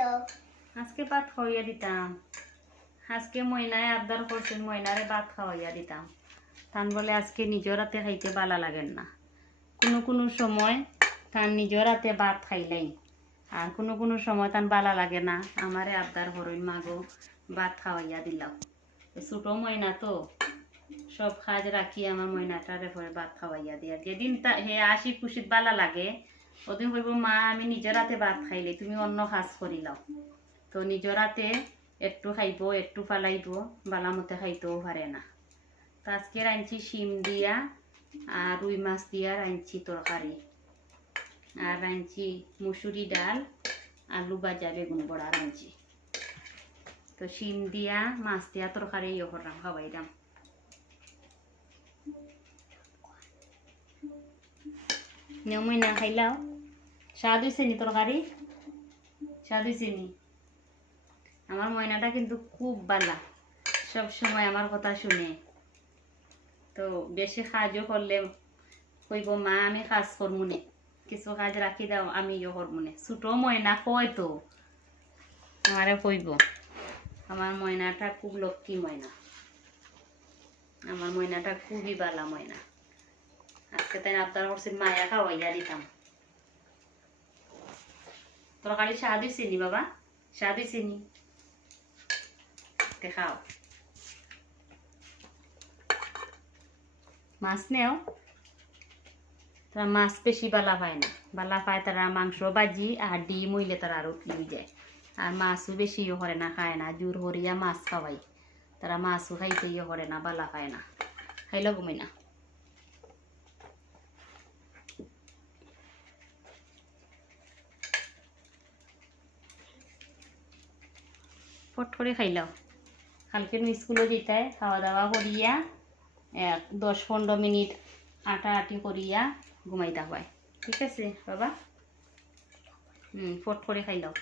আজকে ভাত খাওয়াইয়া দিতাম। আজকে ময়নায় আবদার করছেন ময়নারে ভাত খাওয়াইয়া দিতাম। তান বলে আজকে নিজের হাতে খাইতে ভালো লাগেন না। কোনো সময় তান নিজের হাতে ভাত খাইলেই, আর কোনো সময় তান ভালো লাগে না। আমারে আবদার করইন মাগো ভাত খাওয়াইয়া দিলাম। ছোট ময়না তো সব কাজ রাখি আমার ময়নাটারে পরে ভাত খাওয়াইয়া দিয়া। যেদিন হে আসি খুশিত ভালো লাগে ওদিন কইব মা আমি নিজের হাতে ভাত খাইলে তুমি অন্য কাজ করিলাও। তো নিজের হাতে একটু খাইব একটু ফালাইব, বালা মতে খাইতেও পারে না। তো আজকে রাঁধছি শিম দিয়া আর রুই মাছ দিয়া রাঁধছি তরকারি, আর রাঁধছি মুসুরি ডাল, আলু ভাজা, বেগুন বড়া রাঁধছি। তো শিম দিয়া মাছ দিয়া তরকারি ইয়ে করলাম, খাওয়াইলাম। নেমই না খাইলাও। স্বাদ হয়েছে নি তরকারি? স্বাদ হয়েছে নি? আমার ময়নাটা কিন্তু খুব বালা, সব সময় আমার কথা শুনে। তো বেশি কাজও করলে কইব মা আমি কাজ করবো নে, কিছু কাজ রাখি দাও আমি ইয়ে করবো নে। ছোট ময়না কয় তো আমারে কইব। আমার ময়নাটা খুব লক্ষ্মী ময়না, আমার ময়নাটা খুবই বালা ময়না। আজকে তাই আপনার করছি মায়া খাওয়াইয়া দিতাম। তরকারি স্বাদ হয়েছে নি বাবা? স্বাদ হয়েছে নি? খাও। মাছ নেও, তারা মাছ বেশি বালা পায় না। বালা পায় তারা মাংস ভাজি আর ডিম হইলে তারা আরো ফিরে যায়। আর মাছও বেশি ইয়ে করে না, খায় না। জোর হরিয়া মাছ খাওয়াই, তারা মাছও খাইতে ইয়ে করে না, বালা খায় না। খাইলে ঘুমাই না। ফট করে খাইলাও। কালকে স্কুলে যেতে খাওয়া দাওয়া করিয়া 10-15 মিনিট আটা আটি করিয়া ঘুমাইতে হয়। ঠিক আছে বাবা? ফট করে খাইলাও।